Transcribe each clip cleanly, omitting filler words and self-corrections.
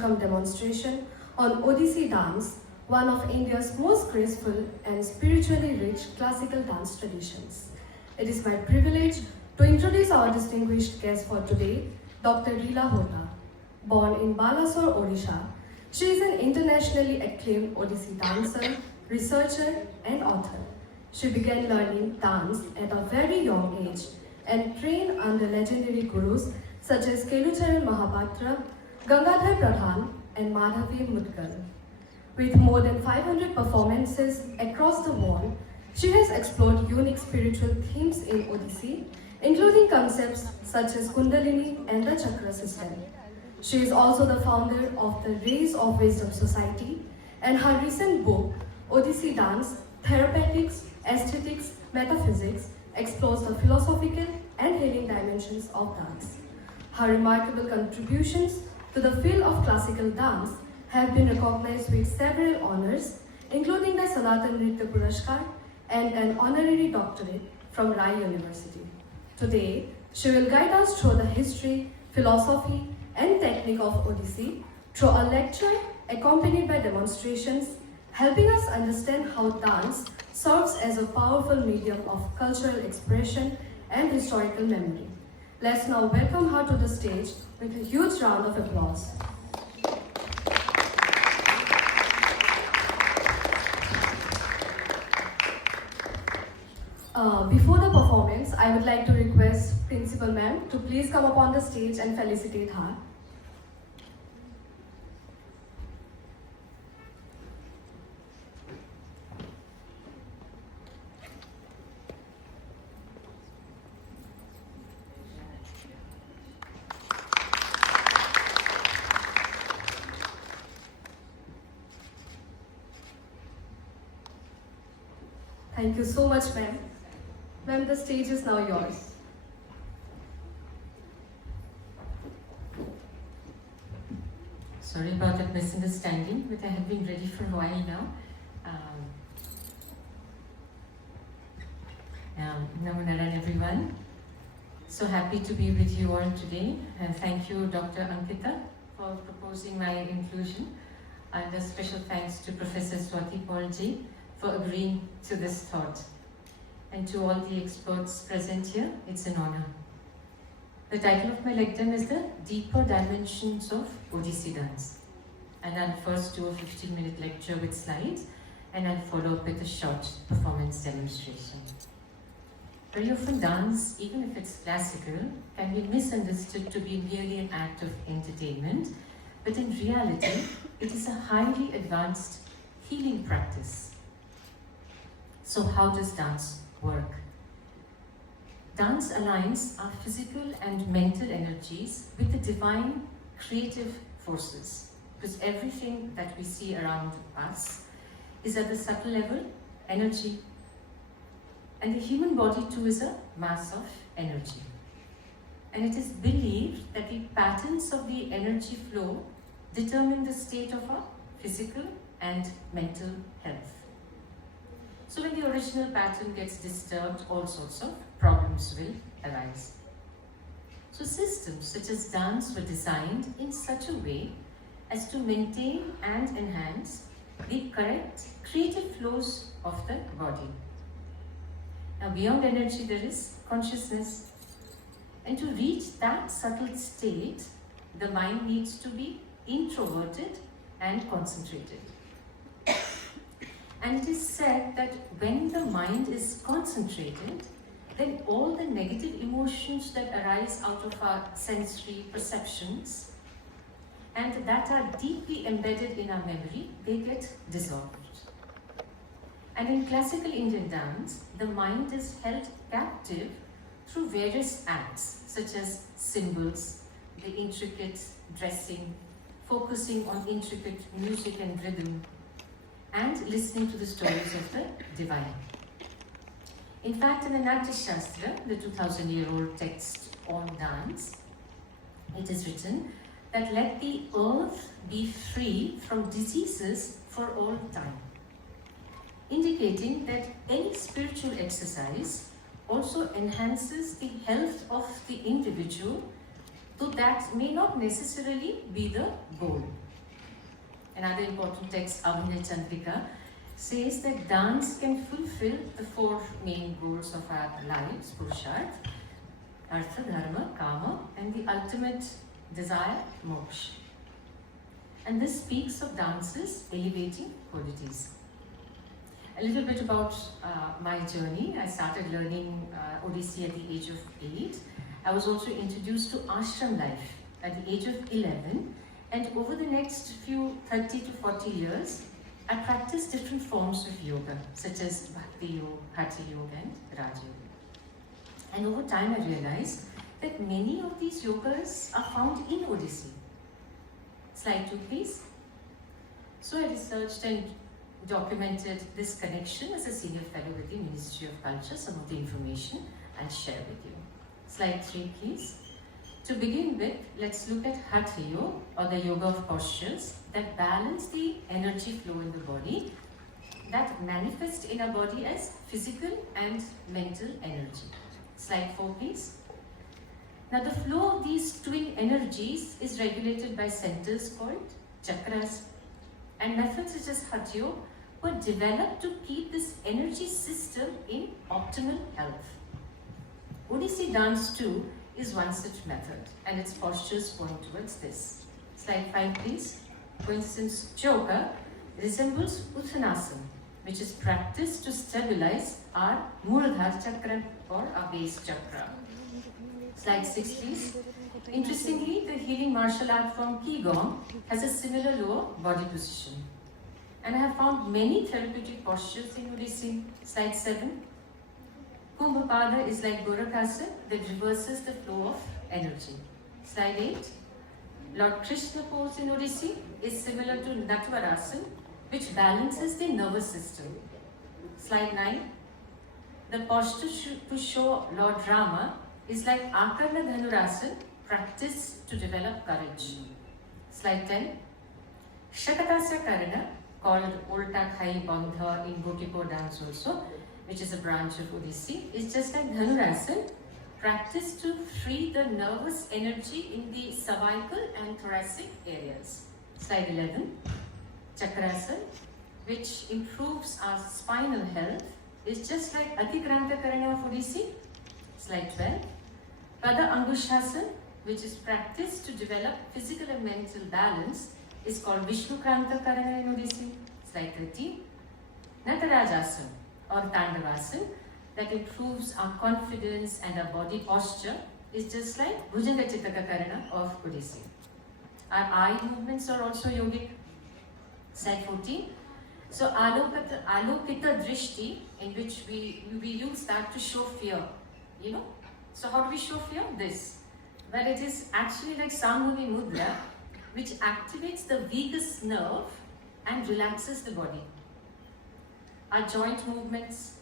come demonstration on Odissi dance, one of India's most graceful and spiritually rich classical dance traditions. It is my privilege to introduce our distinguished guest for today, Dr. Reela Hota. Born in Balasore, Odisha, she is an internationally acclaimed Odissi dancer, researcher, and author. She began learning dance at a very young age and trained under legendary gurus such as Kelucharan Mahapatra, Gangadhar Pradhan, and Madhavi Mutkal. With more than 500 performances across the world, she has explored unique spiritual themes in Odissi, including concepts such as Kundalini and the Chakra system. She is also the founder of the Rays of Wisdom Society, and her recent book, Odissi Dance, Therapeutics, Aesthetics, Metaphysics, explores the philosophical and healing dimensions of dance. Her remarkable contributions to the field of classical dance have been recognized with several honors, including the Sanatan Nritya Puraskar and an honorary doctorate from Rai University. Today, she will guide us through the history, philosophy, and technique of Odissi through a lecture accompanied by demonstrations, helping us understand how dance serves as a powerful medium of cultural expression and historical memory. Let's now welcome her to the stage with a huge round of applause. Before the performance, I would like to request Principal Ma'am to please come up on the stage and felicitate her. Thank you so much, ma'am. Ma'am, the stage is now yours. Sorry about that misunderstanding, but I have been ready for a while now. Namaskaram, everyone. So happy to be with you all today. And thank you, Dr. Ankita, for proposing my inclusion. And a special thanks to Professor Swati Paulji for agreeing to this thought. And to all the experts present here, it's an honor. The title of my lecture is The Deeper Dimensions of Odissi Dance. And I'll first do a 15-minute lecture with slides, and I'll follow up with a short performance demonstration. Very often dance, even if it's classical, can be misunderstood to be merely an act of entertainment, but in reality, it is a highly advanced healing practice. So how does dance work? Dance aligns our physical and mental energies with the divine creative forces, because everything that we see around us is at the subtle level energy. And the human body too is a mass of energy. And it is believed that the patterns of the energy flow determine the state of our physical and mental health. So when the original pattern gets disturbed, all sorts of problems will arise. So systems such as dance were designed in such a way as to maintain and enhance the correct creative flows of the body. Now beyond energy there is consciousness. And to reach that subtle state, the mind needs to be introverted and concentrated. And it is said that when the mind is concentrated, then all the negative emotions that arise out of our sensory perceptions and that are deeply embedded in our memory, they get dissolved. And in classical Indian dance, the mind is held captive through various acts such as symbols, the intricate dressing, focusing on intricate music and rhythm, and listening to the stories of the divine. In fact, in the Natya Shastra, the 2000-year-old text on dance, it is written that let the earth be free from diseases for all time, indicating that any spiritual exercise also enhances the health of the individual, though that may not necessarily be the goal. another important text, Abhinay Chandrika, says that dance can fulfill the four main goals of our lives, Purusharth, Artha, Dharma, Kama, and the ultimate desire, Moksha. And this speaks of dance's elevating qualities. A little bit about my journey. I started learning Odissi at the age of 8. I was also introduced to ashram life at the age of 11, and over the next few 30 to 40 years, I practiced different forms of yoga, such as Bhakti Yoga, Hatha Yoga, and Raja Yoga. And over time, I realized that many of these yogas are found in Odissi. Slide 2, please. So I researched and documented this connection as a senior fellow with the Ministry of Culture. Some of the information I'll share with you. Slide 3, please. To begin with, let's look at Hatha Yoga, or the yoga of postures that balance the energy flow in the body, that manifest in our body as physical and mental energy. Slide 4, please. Now, the flow of these twin energies is regulated by centers called chakras, and methods such as Hatha Yoga were developed to keep this energy system in optimal health. Odissi dance too is one such method, and its postures point towards this. Slide 5, please. For instance, Yoga resembles Uttanasana, which is practiced to stabilize our Muladhara chakra or our base chakra. Slide 6, please. Interestingly, the healing martial art form Qigong has a similar lower body position. And I have found many therapeutic postures in Odissi. Slide 7. Kumbhapada is like Gorakhasana that reverses the flow of energy. Slide 8. Lord Krishna pose in Odissi is similar to Natwarasana, which balances the nervous system. Slide 9. The posture to show Lord Rama is like Akarna Dhanurasana, practiced to develop courage. Slide 10. Shakatasya Karana, called Ulta Khai Bandha in Gotipo dance also, which is a branch of Odissi, is just like Dhanurasana, practiced to free the nervous energy in the cervical and thoracic areas. Slide 11. Chakrasana, which improves our spinal health, is just like Atikranta Karana of Odissi. Slide 12. Pada Angushasana, which is practiced to develop physical and mental balance, is called Vishnukranta Karana in Odissi. Slide 13. Natarajasana or Tandavasana, that improves our confidence and our body posture, is just like Bhujanga Chittaka Karana of Odissi. Our eye movements are also yogic. Slide 14. So Alokita Drishti, in which we use that to show fear, you know. So how do we show fear? This. Well, it is actually like Sambhavi Mudra, which activates the vagus nerve and relaxes the body. Our joint movements,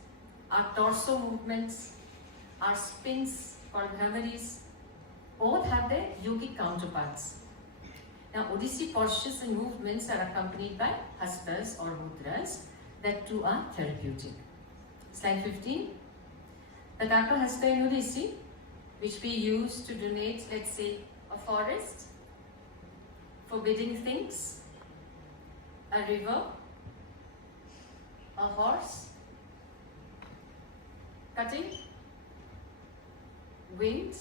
our torso movements, our spins called bhramaris, all have their yogic counterparts. Now, Odissi postures and movements are accompanied by hastas or mudras, that too are therapeutic. Slide 15. Pataka hasta in Odissi, which we use to donate, let's say, a forest, forbidding things, a river, a horse, cutting, wind,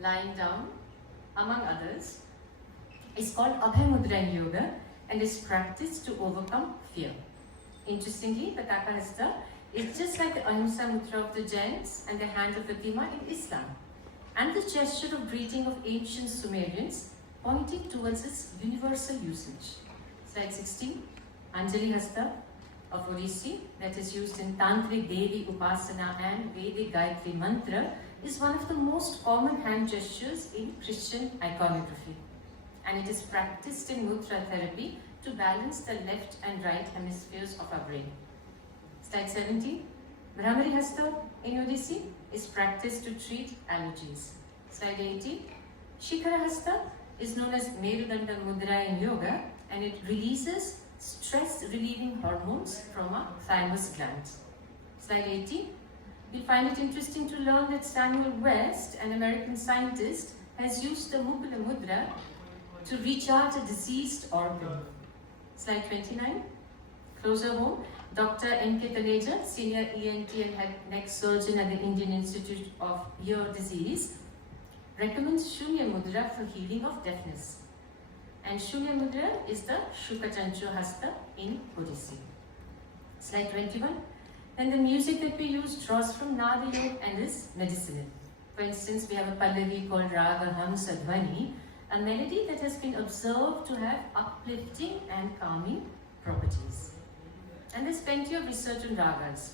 lying down, among others, is called Abhay Mudra in yoga and is practiced to overcome fear. Interestingly, Pataka hasta is just like the Ahimsa Mudra of the Jains and the hand of Fatima in Islam, and the gesture of greeting of ancient Sumerians, pointing towards its universal usage. Slide 16. Anjali Hasta of Odissi, that is used in Tantric Devi Upasana and Vedic Gayatri Mantra, is one of the most common hand gestures in Christian iconography, and it is practiced in mudra therapy to balance the left and right hemispheres of our brain. Slide 17. Bhramari Hasta in Odissi is practiced to treat allergies. Slide 18. Shikhara Hasta is known as Merudanda Mudra in yoga, and it releases stress-relieving hormones from our thymus glands. Slide 18. You'll find it interesting to learn that Samuel West, an American scientist, has used the Mukula Mudra to recharge a diseased organ. Slide 29. Closer home, Dr. N.K. Taneja, Senior ENT and Head Neck Surgeon at the Indian Institute of Ear Disease, recommends Shunya Mudra for healing of deafness. And Shunya Mudra is the Shukachancho Hasta in Odissi. Slide 21. And the music that we use draws from Nada Yoga and is medicinal. For instance, we have a pallavi called Raga Hamsa Dvani, a melody that has been observed to have uplifting and calming properties. And there's plenty of research on ragas.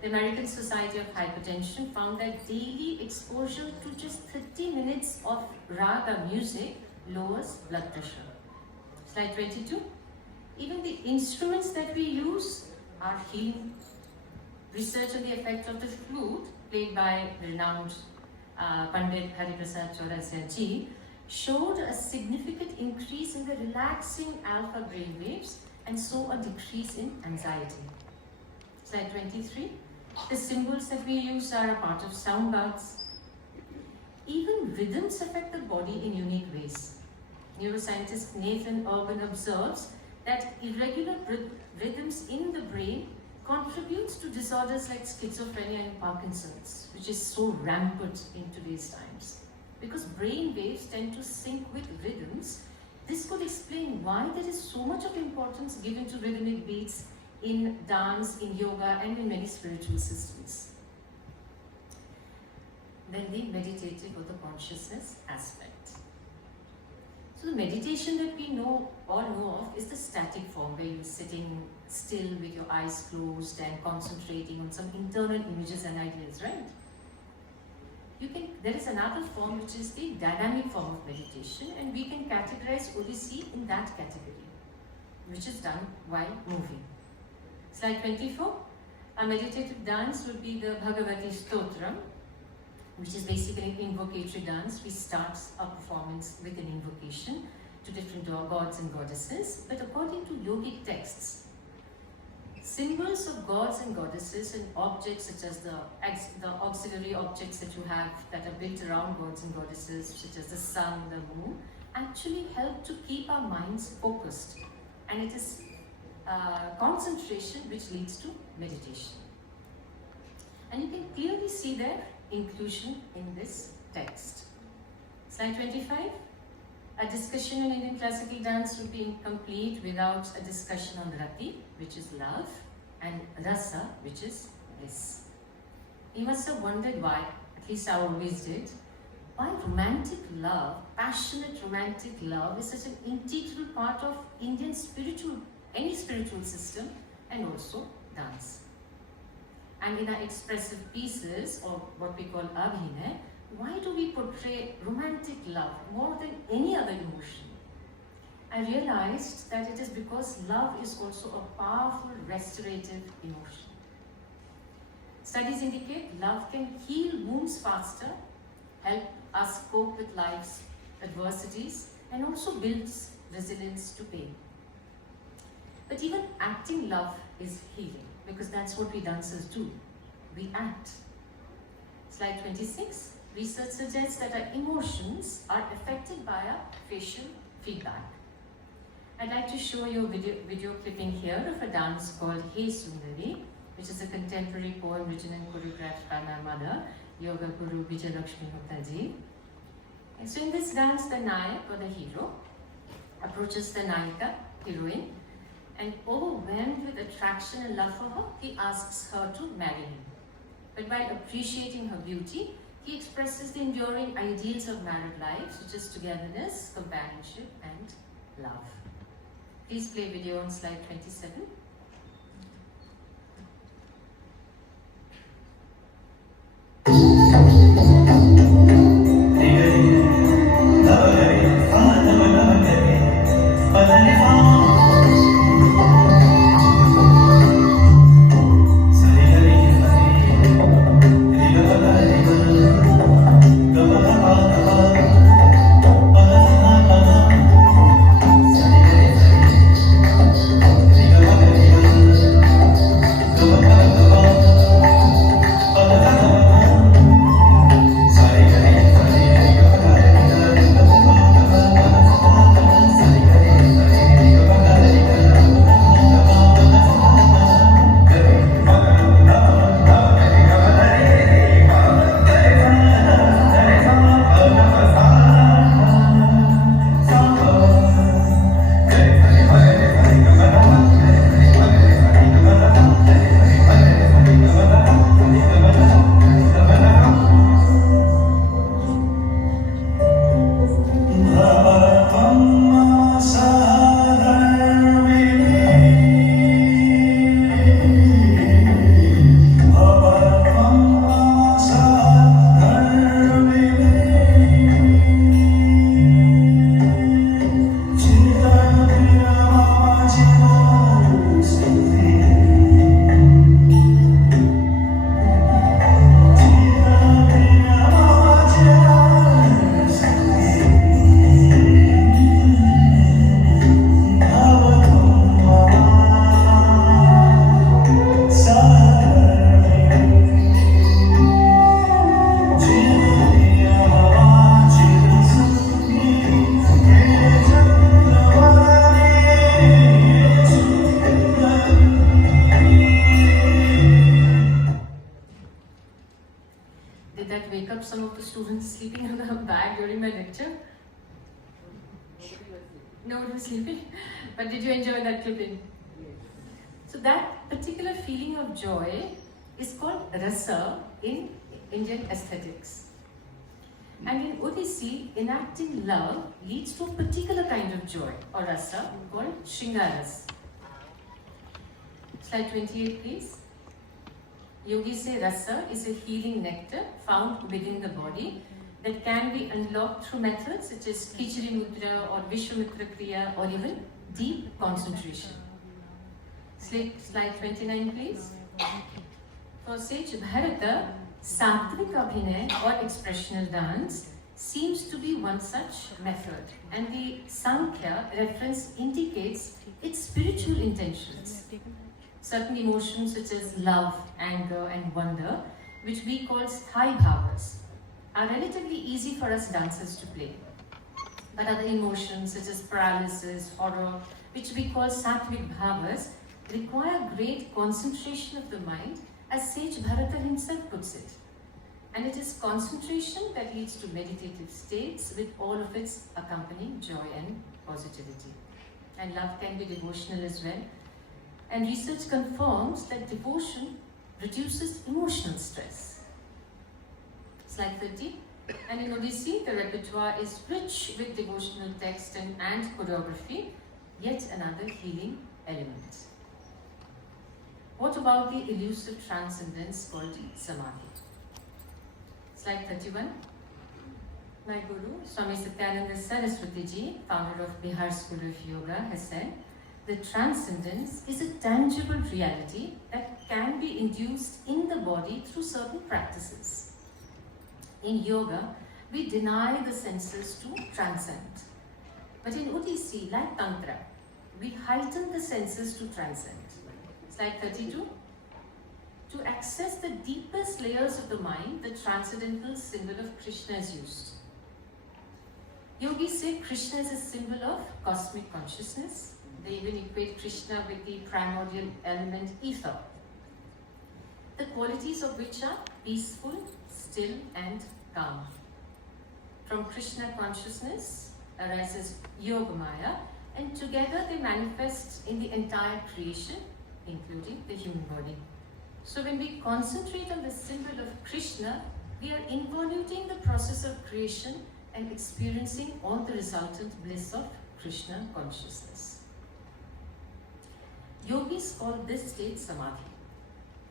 The American Society of Hypertension found that daily exposure to just 30 minutes of raga music lowers blood pressure. Slide 22. Even the instruments that we use are healing. Research on the effect of the flute, played by renowned Pandit Hariprasad Chaurasia ji, showed a significant increase in the relaxing alpha brain waves and so a decrease in anxiety. Slide 23. The symbols that we use are a part of sound baths. Even rhythms affect the body in unique ways. Neuroscientist Nathan Urban observes that irregular rhythms in the brain contributes to disorders like schizophrenia and Parkinson's, which is so rampant in today's times. Because brain waves tend to sync with rhythms, this could explain why there is so much of importance given to rhythmic beats in dance, in yoga, and in many spiritual systems. Then the meditative or the consciousness aspect. So the meditation that we all know of is the static form, where you're sitting still with your eyes closed and concentrating on some internal images and ideas, right? There is another form which is the dynamic form of meditation, and we can categorize Odissi in that category, which is done while moving. Slide 24. A meditative dance would be the Bhagavati Stotram, which is basically an invocatory dance. We start our performance with an invocation to different gods and goddesses, but according to yogic texts, symbols of gods and goddesses and objects such as the auxiliary objects that you have that are built around gods and goddesses, such as the sun, the moon, actually help to keep our minds focused. And it is concentration which leads to meditation. And you can clearly see their inclusion in this text. Slide 25. A discussion on Indian classical dance would be incomplete without a discussion on Rati, which is love, and Rasa, which is bliss. You must have wondered why, at least I always did, why romantic love, passionate romantic love, is such an integral part of Indian any spiritual system, and also dance. And in our expressive pieces, or what we call abhinay, why do we portray romantic love more than any other emotion? I realized that it is because love is also a powerful restorative emotion. Studies indicate love can heal wounds faster, help us cope with life's adversities, and also builds resilience to pain. But even acting love is healing, because that's what we dancers do. We act. Slide 26. Research suggests that our emotions are affected by our facial feedback. I'd like to show you a video clipping here of a dance called Hey Sundari, which is a contemporary poem written and choreographed by my mother, Yoga Guru Vijay Lakshmi Hota ji. And so in this dance, the Nayak, or the hero, approaches the Nayika, heroine, and overwhelmed with attraction and love for her, he asks her to marry him. But while appreciating her beauty, he expresses the enduring ideals of married life, such as togetherness, companionship, and love. Please play video on slide 27. Thank you. some of the students sleeping on the back during my lecture. Nobody was sleeping. But did you enjoy that clipping? So that particular feeling of joy is called rasa in Indian aesthetics. And in Odissi, enacting love leads to a particular kind of joy or rasa called Shringaras. Slide 28, please. Yogis say rasa is a healing nectar found within the body that can be unlocked through methods such as Khichdi Mudra or Vishwamitra Kriya or even deep concentration. Slide 29, please. For sage Bharata, Sattvic Abhinay or expressional dance seems to be one such method, and the Sankhya reference indicates its spiritual intentions. Certain emotions such as love, anger and wonder, which we call sthai bhavas, are relatively easy for us dancers to play. But other emotions such as paralysis, horror, which we call sattvic bhavas, require great concentration of the mind, as sage Bharata himself puts it. And it is concentration that leads to meditative states with all of its accompanying joy and positivity. And love can be devotional as well. And research confirms that devotion reduces emotional stress. Slide 30. And in Odissi, the repertoire is rich with devotional text and choreography, yet another healing element. What about the elusive transcendence called Samadhi? Slide 31. My Guru, Swami Satyananda Saraswati Ji, founder of Bihar School of Yoga, has said, the transcendence is a tangible reality that can be induced in the body through certain practices. In yoga, we deny the senses to transcend. But in Odissi, like Tantra, we heighten the senses to transcend. Slide 32. To access the deepest layers of the mind, the transcendental symbol of Krishna is used. Yogis say Krishna is a symbol of cosmic consciousness. They even equate Krishna with the primordial element ether, the qualities of which are peaceful, still and calm. From Krishna consciousness arises Yogamaya, and together they manifest in the entire creation, including the human body. So when we concentrate on the symbol of Krishna, we are involuting the process of creation and experiencing all the resultant bliss of Krishna consciousness. Yogis call this state Samadhi.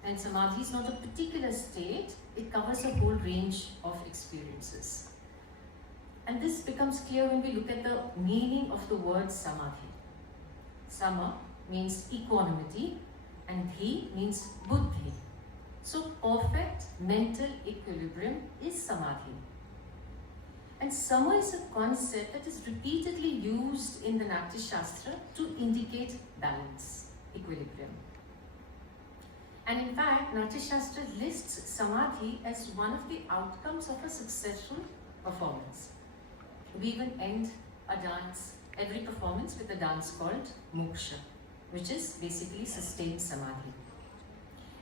And Samadhi is not a particular state, it covers a whole range of experiences. And this becomes clear when we look at the meaning of the word Samadhi. Sama means equanimity and Dhi means Buddhi. So perfect mental equilibrium is Samadhi. And Sama is a concept that is repeatedly used in the Natya Shastra to indicate balance, equilibrium. And in fact, Natya Shastra lists Samadhi as one of the outcomes of a successful performance. We even end a dance, every performance, with a dance called Moksha, which is basically sustained Samadhi.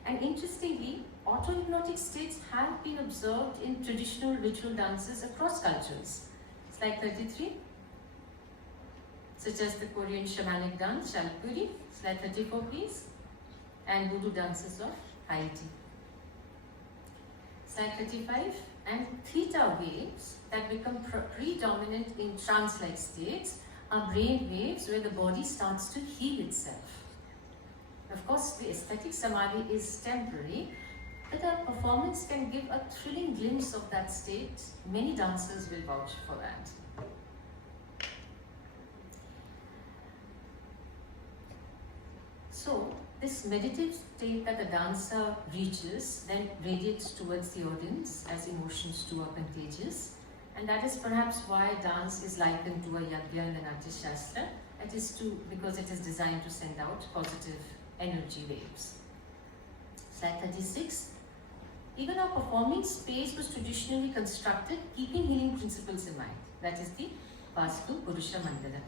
And interestingly, auto-hypnotic states have been observed in traditional ritual dances across cultures. Slide 33. Such as the Korean shamanic dance, Shalpuri. Slide 34, please. And voodoo dances of Haiti. Slide 35. And theta waves that become predominant in trance-like states are brain waves where the body starts to heal itself. Of course, the aesthetic Samadhi is temporary, but our performance can give a thrilling glimpse of that state. Many dancers will vouch for that. So, this meditative state that the dancer reaches then radiates towards the audience as emotions too are contagious. And that is perhaps why dance is likened to a yajna in the Natya Shastra. That is because it is designed to send out positive energy waves. Slide 36. Even our performing space was traditionally constructed keeping healing principles in mind. That is the Vastu Purusha Mandala.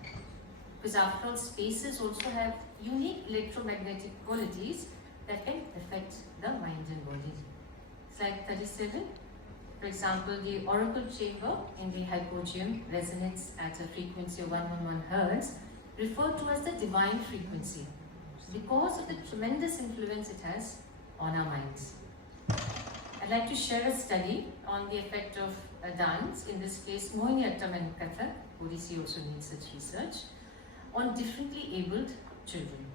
Because after all, spaces also have unique electromagnetic qualities that can affect the mind and body. Slide 37. For example, the oracle chamber in the hypogeum resonates at a frequency of 111 Hz, referred to as the divine frequency, because of the tremendous influence it has on our minds. I'd like to share a study on the effect of a dance, in this case Mohiniyattam and Kathak, Odissi also needs such research, on differently abled children.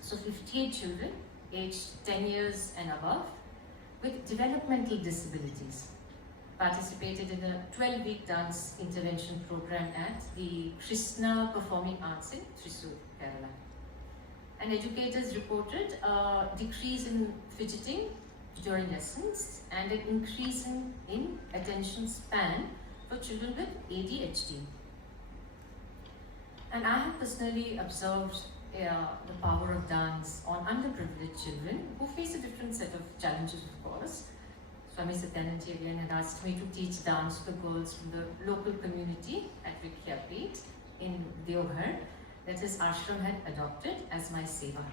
So 58 children aged 10 years and above with developmental disabilities participated in a 12-week dance intervention program at the Krishna Performing Arts in Thrissur, Kerala. And educators reported a decrease in fidgeting during lessons and an increase in attention span for children with ADHD. And I have personally observed the power of dance on underprivileged children who face a different set of challenges, of course. Swami Satyananji again had asked me to teach dance to the girls from the local community at Vikyapet in Deoghar that his ashram had adopted as my seva.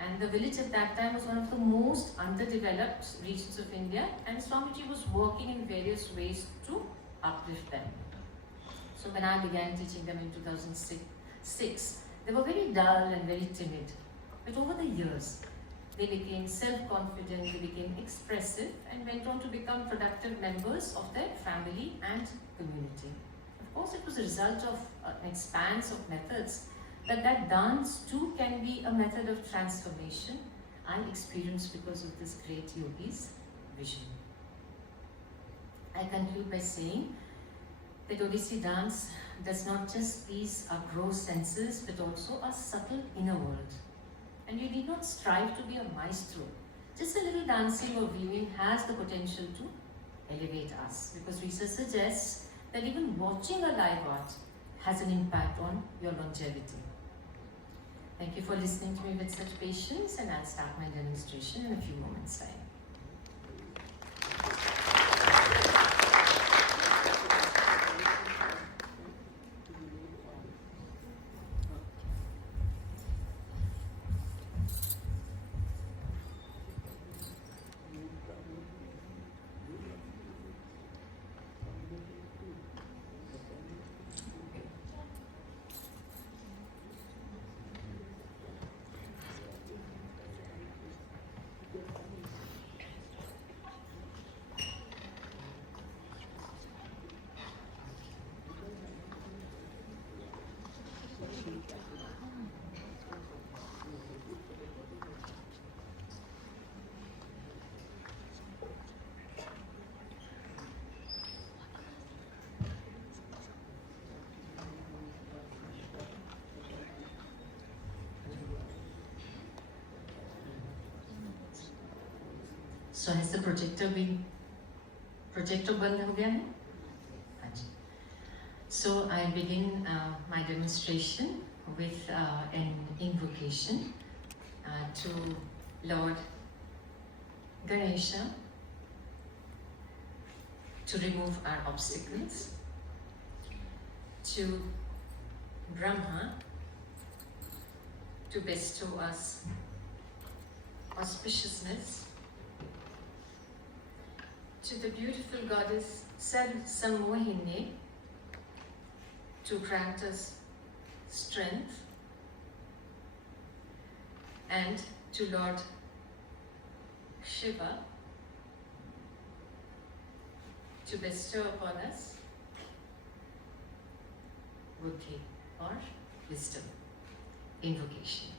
And the village at that time was one of the most underdeveloped regions of India, and Swamiji was working in various ways to uplift them. So when I began teaching them in 2006, they were very dull and very timid. But over the years, they became self-confident, they became expressive, and went on to become productive members of their family and community. Of course, it was a result of an expanse of methods, but that dance too can be a method of transformation I experienced because of this great yogi's vision. I conclude by saying that Odissi dance does not just please our gross senses, but also our subtle inner world. And you need not strive to be a maestro. Just a little dancing or viewing has the potential to elevate us, because research suggests that even watching a live art has an impact on your longevity. Thank you for listening to me with such patience, and I'll start my demonstration in a few moments' time. So has the projector बंद हो गया है? हाँ जी. So I begin my demonstration with an invocation to Lord Ganesha to remove our obstacles, to Brahma to bestow us auspiciousness, to the beautiful goddess Sammohini to grant us strength, and to Lord Shiva to bestow upon us buddhi or wisdom. Invocation.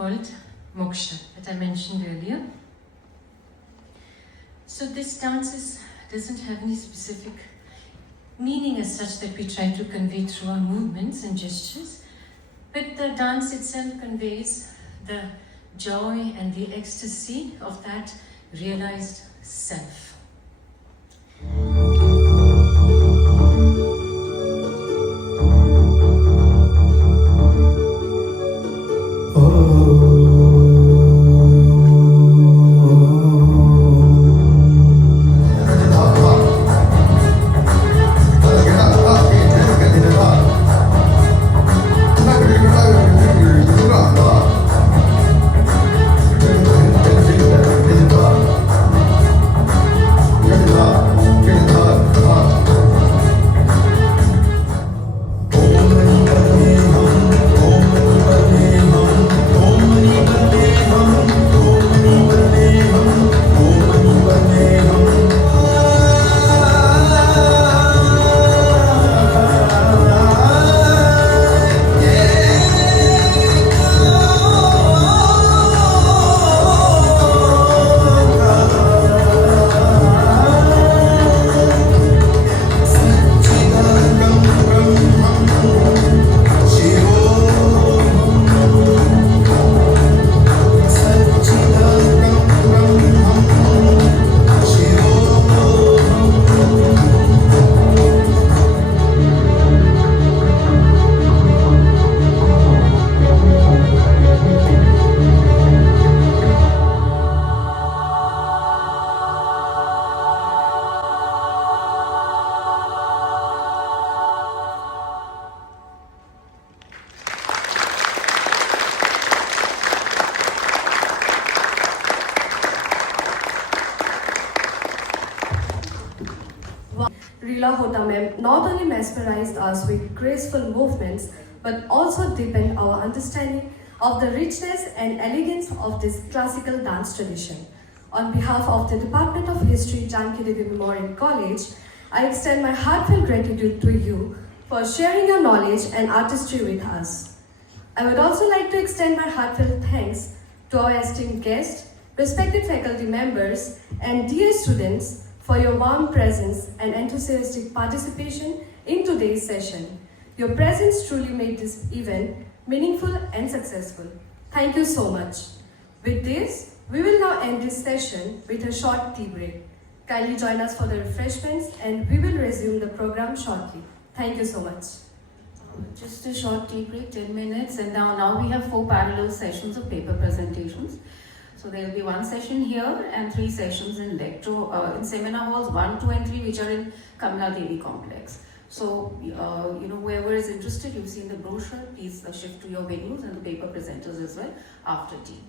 called Moksha that I mentioned earlier. So this dance doesn't have any specific meaning as such that we try to convey through our movements and gestures, but the dance itself conveys the joy and the ecstasy of that realized self. Reela Hota ma'am not only mesmerized us with graceful movements, but also deepened our understanding of the richness and elegance of this classical dance tradition. On behalf of the Department of History, Janki Devi Memorial College, I extend my heartfelt gratitude to you for sharing your knowledge and artistry with us. I would also like to extend my heartfelt thanks to our esteemed guests, respected faculty members, and dear students for your warm presence and enthusiastic participation in today's session. Your presence truly made this event meaningful and successful. Thank you so much. With this, we will now end this session with a short tea break. Kindly join us for the refreshments and we will resume the program shortly. Thank you so much. Just a short tea break, 10 minutes, and now we have 4 parallel sessions of paper presentations. So there will be 1 session here and 3 sessions in in seminar halls 1, 2 and 3, which are in Kamala Devi complex. So, whoever is interested, you've seen the brochure, please shift to your venues and the paper presenters as well after tea.